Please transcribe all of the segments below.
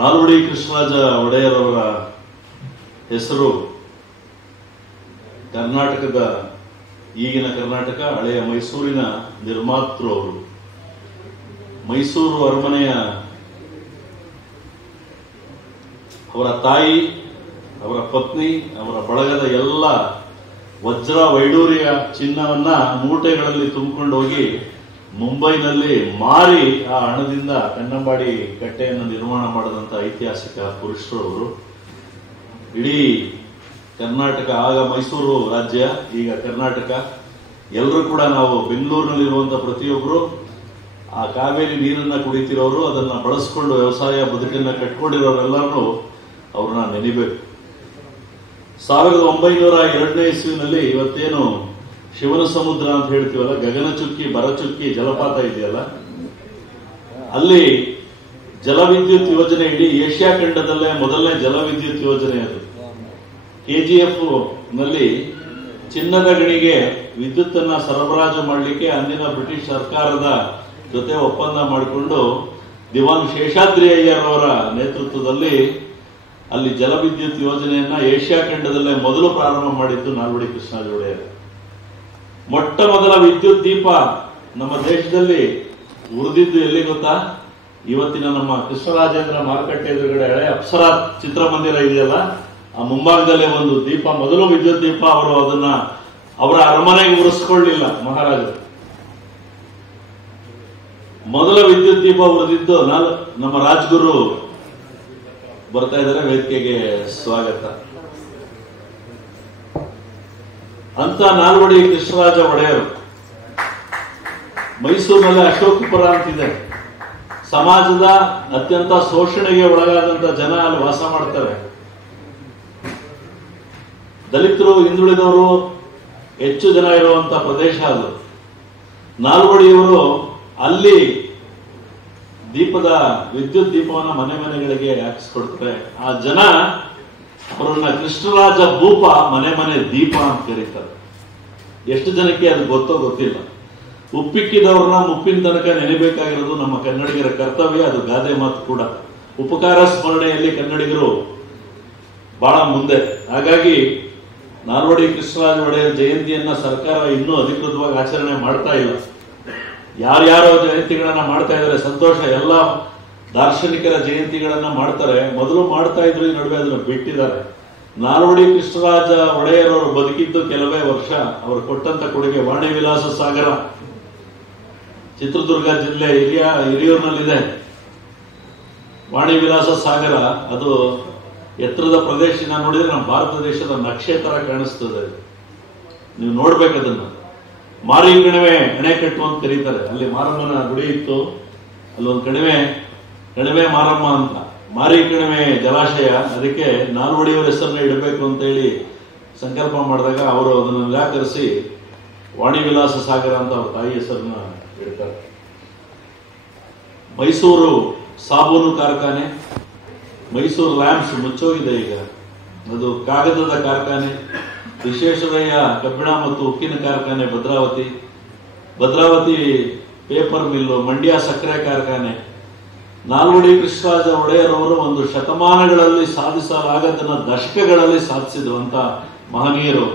ನಾಲ್ವಡಿ ಕೃಷ್ಣರಾಜ ಒಡೆಯರ್ ಅವರ ಹೆಸರು ಕರ್ನಾಟಕದ ಈಗಿನ ಕರ್ನಾಟಕ ಹಳೆಯ ಮೈಸೂರಿನ ನಿರ್ಮಾತೃ ಅವರು. ಮೈಸೂರು ಅರಮನೆಯ ಅವರ ತಾಯಿ, ಅವರ ಪತ್ನಿ, ಅವರ ಬಳಗದ ಎಲ್ಲ ವಜ್ರ ವೈಡೂರ್ಯ ಚಿನ್ನವನ್ನ ಮೂಟೆಗಳಲ್ಲಿ ತುಂಬಿಕೊಂಡು ಹೋಗಿ ಮುಂಬೈನಲ್ಲಿ ಮಾರಿ ಆ ಹಣದಿಂದ ಕನ್ನಂಬಾಡಿ ಕಟ್ಟೆಯನ್ನು ನಿರ್ಮಾಣ ಮಾಡಿದಂತ ಐತಿಹಾಸಿಕ ಪುರುಷರು ಅವರು. ಇಡೀ ಕರ್ನಾಟಕ, ಆಗ ಮೈಸೂರು ರಾಜ್ಯ, ಈಗ ಕರ್ನಾಟಕ, ಎಲ್ಲರೂ ಕೂಡ ನಾವು ಬೆಂಗಳೂರಿನಲ್ಲಿರುವಂತಹ ಪ್ರತಿಯೊಬ್ಬರು ಆ ಕಾವೇರಿ ನೀರನ್ನ ಕುಡಿತಿರೋರು, ಅದನ್ನ ಬಳಸ್ಕೊಂಡು ವ್ಯವಸಾಯ ಬದುಕನ್ನ ಕಟ್ಕೊಂಡಿರೋರೆಲ್ಲರೂ ಅವ್ರನ್ನ ನೆನಿಬೇಕು. 1902ನೇ ಇಸ್ವಿನಲ್ಲಿ ಇವತ್ತೇನು ಶಿವನ ಸಮುದ್ರ ಅಂತ ಹೇಳ್ತೀವಲ್ಲ, ಗಗನಚುಕ್ಕಿ ಭರಚುಕ್ಕಿ ಜಲಪಾತ ಇದೆಯಲ್ಲ, ಅಲ್ಲಿ ಜಲವಿದ್ಯುತ್ ಯೋಜನೆ ಇಡೀ ಏಷ್ಯಾ ಖಂಡದಲ್ಲೇ ಮೊದಲನೇ ಜಲವಿದ್ಯುತ್ ಯೋಜನೆ ಅದು. KGF ನಲ್ಲಿ ಚಿನ್ನದ ಗಣಿಗೆ ವಿದ್ಯುತ್ ಅನ್ನ ಸರಬರಾಜು ಮಾಡಲಿಕ್ಕೆ ಅಂದಿನ ಬ್ರಿಟಿಷ್ ಸರ್ಕಾರದ ಜೊತೆ ಒಪ್ಪಂದ ಮಾಡಿಕೊಂಡು ದಿವಾನ್ ಶೇಷಾದ್ರಿ ಅಯ್ಯರ್ ಅವರ ನೇತೃತ್ವದಲ್ಲಿ ಅಲ್ಲಿ ಜಲವಿದ್ಯುತ್ ಯೋಜನೆಯನ್ನ ಏಷ್ಯಾ ಖಂಡದಲ್ಲೇ ಮೊದಲು ಪ್ರಾರಂಭ ಮಾಡಿದ್ದು ನಾಲ್ವಡಿ ಕೃಷ್ಣರಾಜ ಒಡೆಯರ್. ಮೊಟ್ಟ ಮೊದಲ ವಿದ್ಯುತ್ ದೀಪ ನಮ್ಮ ದೇಶದಲ್ಲಿ ಉರಿದಿದ್ದು ಎಲ್ಲಿ ಗೊತ್ತಾ? ಇವತ್ತಿನ ನಮ್ಮ ಕೃಷ್ಣರಾಜೇಂದ್ರ ಮಾರುಕಟ್ಟೆ ಎದುರುಗಡೆ ಹಳೆ ಅಪ್ಸರಾ ಚಿತ್ರಮಂದಿರ ಇದೆಯಲ್ಲ, ಆ ಮುಂಭಾಗದಲ್ಲೇ ಒಂದು ದೀಪ, ಮೊದಲು ವಿದ್ಯುತ್ ದೀಪ. ಅವರು ಅದನ್ನ ಅವರ ಅರಮನೆಗೆ ಉರಿಸ್ಕೊಳ್ಳಿಲ್ಲ ಮಹಾರಾಜರು. ಮೊದಲ ವಿದ್ಯುತ್ ದೀಪ ಉರಿದಿದ್ದು ನಮ್ಮ ರಾಜ್ಗುರು ಬರ್ತಾ ಇದ್ದಾರೆ, ವೇದಿಕೆಗೆ ಸ್ವಾಗತ. ಅಂತ ನಾಲ್ವಡಿ ಕೃಷ್ಣರಾಜ ಒಡೆಯರು ಮೈಸೂರಿನಲ್ಲಿ ಅಶೋಕಪುರ ಅಂತಿದೆ, ಸಮಾಜದ ಅತ್ಯಂತ ಶೋಷಣೆಗೆ ಒಳಗಾದಂತ ಜನ ಅಲ್ಲಿ ವಾಸ ಮಾಡ್ತಾರೆ. ದಲಿತರು, ಹಿಂದುಳಿದವರು ಹೆಚ್ಚು ಜನ ಇರುವಂತ ಪ್ರದೇಶ ಅದು. ನಾಲ್ವಡಿಯವರು ಅಲ್ಲಿ ವಿದ್ಯುತ್ ದೀಪವನ್ನ ಮನೆ ಮನೆಗಳಿಗೆ ಹಾಕಿಸ್ಕೊಡ್ತಾರೆ. ಆ ಜನ ಅವರನ್ನ ಕೃಷ್ಣರಾಜ ಭೂಪ, ಮನೆ ಮನೆ ದೀಪ ಅಂತ ಕರೀತಾರೆ. ಎಷ್ಟು ಜನಕ್ಕೆ ಅದು ಗೊತ್ತೋ ಗೊತ್ತಿಲ್ಲ. ಉಪ್ಪಿಕ್ಕಿದವ್ರನ್ನ ಮುಪ್ಪಿನ ತನಕ ನೆನೆಬೇಕಾಗಿರೋದು ನಮ್ಮ ಕನ್ನಡಿಗರ ಕರ್ತವ್ಯ, ಅದು ಗಾದೆ ಮಾತು ಕೂಡ. ಉಪಕಾರ ಸ್ಮರಣೆಯಲ್ಲಿ ಕನ್ನಡಿಗರು ಬಹಳ ಮುಂದೆ. ಹಾಗಾಗಿ ನಾಲ್ವಡಿ ಕೃಷ್ಣರಾಜ ಒಡೆಯರ್ ಜಯಂತಿಯನ್ನ ಸರ್ಕಾರ ಇನ್ನೂ ಅಧಿಕೃತವಾಗಿ ಆಚರಣೆ ಮಾಡ್ತಾ ಇಲ್ಲ. ಯಾರ್ಯಾರೋ ಜಯಂತಿಗಳನ್ನ ಮಾಡ್ತಾ ಇದ್ದಾರೆ, ಸಂತೋಷ. ಎಲ್ಲ ದಾರ್ಶನಿಕರ ಜಯಂತಿಗಳನ್ನ ಮಾಡ್ತಾರೆ, ಮೊದಲು ಮಾಡ್ತಾ ಇದ್ರು, ಈ ನಡುವೆ ಅದನ್ನು ಬಿಟ್ಟಿದ್ದಾರೆ. ನಾಲ್ವಡಿ ಕೃಷ್ಣರಾಜ ಒಡೆಯರ್ ಅವರು ಬದುಕಿದ್ದು ಕೆಲವೇ ವರ್ಷ. ಅವರು ಕೊಟ್ಟಂತ ಕೊಡುಗೆ ವಾಣಿ ವಿಲಾಸ ಸಾಗರ, ಚಿತ್ರದುರ್ಗ ಜಿಲ್ಲೆ ಹಿರಿಯೂರಿನಲ್ಲಿದೆ. ವಾಣಿ ವಿಲಾಸ ಸಾಗರ ಅದು ಎತ್ತರದ ಪ್ರದೇಶ. ನೋಡಿದ್ರೆ ನಮ್ಮ ಭಾರತ ದೇಶದ ನಕ್ಷೆ ತರ ಕಾಣಿಸ್ತದೆ, ನೀವು ನೋಡ್ಬೇಕದನ್ನ. ಮಾರಿ ಕಣಿವೆ ಅಣೆಕಟ್ಟು ಅಂತ ಕರೀತಾರೆ. ಅಲ್ಲಿ ಮಾರಮ್ಮನ ಗುಡಿ ಇತ್ತು, ಅಲ್ಲೊಂದು ಕಣಿವೆ ಮಾರಮ್ಮ ಅಂತ, ಮಾರಿ ಕಣಿವೆ ಜಲಾಶಯ. ಅದಕ್ಕೆ ನಾಲ್ವಡಿಯವರ ಹೆಸರನ್ನ ಇಡಬೇಕು ಅಂತ ಹೇಳಿ ಸಂಕಲ್ಪ ಮಾಡಿದಾಗ ಅವರು ಅದನ್ನು ನಿರಾಕರಿಸಿ ವಾಣಿ ವಿಲಾಸ ಸಾಗರ ಅಂತ ಅವ್ರ ತಾಯಿ ಹೆಸರನ್ನ ಇಡ್ತಾರೆ. ಮೈಸೂರು ಸಾಬೂನು ಕಾರ್ಖಾನೆ, ಮೈಸೂರು ಲ್ಯಾಂಪ್ಸ್ ಮುಚ್ಚೋಗಿದೆ ಈಗ, ಅದು ಕಾಗದದ ಕಾರ್ಖಾನೆ. ವಿಶ್ವೇಶ್ವರಯ್ಯ ಕಬ್ಬಿಣ ಮತ್ತು ಉಕ್ಕಿನ ಕಾರ್ಖಾನೆ ಭದ್ರಾವತಿ ಪೇಪರ್ ಮಿಲ್ಲು, ಮಂಡ್ಯ ಸಕ್ಕರೆ ಕಾರ್ಖಾನೆ. ನಾಲ್ವಡಿ ಕೃಷ್ಣರಾಜ ಒಡೆಯರ್ ಅವರು ಒಂದು ಶತಮಾನಗಳಲ್ಲಿ ಸಾಧಿಸಲಾಗದನ್ನ ದಶಕಗಳಲ್ಲಿ ಸಾಧಿಸಿದ್ರು ಅಂತ ಮಹನೀಯರು.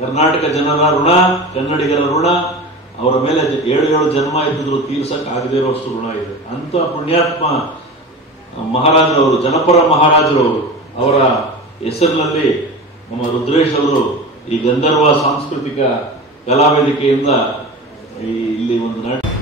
ಕರ್ನಾಟಕ ಜನರ ಋಣ, ಕನ್ನಡಿಗರ ಋಣ, ಅವರ ಮೇಲೆ 7 ಜನ್ಮ ಇದ್ದಿದ್ರು ತೀರ್ಸಕ್ ಆಗದೇ ಇರೋಷ್ಟು ಋಣ ಇದೆ. ಅಂತ ಪುಣ್ಯಾತ್ಮ ಮಹಾರಾಜರವರು, ಜನಪರ ಮಹಾರಾಜರವರು, ಅವರ ಹೆಸರಿನಲ್ಲಿ ನಮ್ಮ ರುದ್ರೇಶ್ ಅವರು ಈ ಗಂಧರ್ವ ಸಾಂಸ್ಕೃತಿಕ ಕಲಾವೇದಿಕೆಯಿಂದ ಇಲ್ಲಿ ಒಂದು ನಾಟಕ